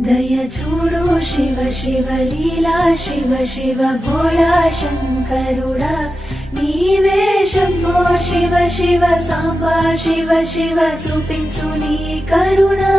దయ చూడు శివ శివ లీలా శివ శివ భోళా శంకరుడా నీవే శంభో శివ శివ సాంబా శివ శివ చూపించు నీ కరుణా